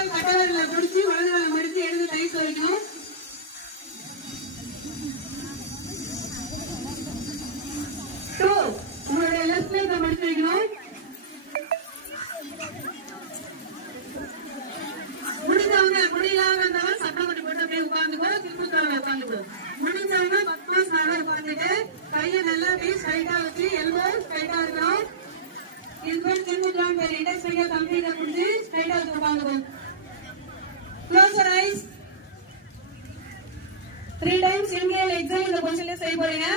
கட்டவரல பிடிச்சி வலது காலம் மடித்து எடுத்து தைஸ் வைக்கணும். உங்களுடைய லெஃப்ட் லெக் மடித்து வைக்கணும். முடிஞ்சவங்க முடியலாம இருந்தாலும் சட்டப்பட்டு போட்டு அப்படியே உட்கார்ந்துக்கோ. திருப்பூர் உட்காந்துக்கோ. முடிஞ்சவங்க பத்மாஸ் உட்காந்துட்டு கையை நல்லா அப்படியே ஸ்ட்ரைட்டா வச்சு எல்போ ஸ்ட்ரைட்டா இருக்கணும். இதுபோல் திரும்புறான் பேர் இண்டெக்ஸ் கையை கம்ப்ளீட்டா குடிச்சு ஸ்ட்ரைட்டா வச்சு உட்காந்துக்கோ. Close your eyes. 3 times inhale, exhale இந்த பொசிஷன்ல செய்ய போறீங்க.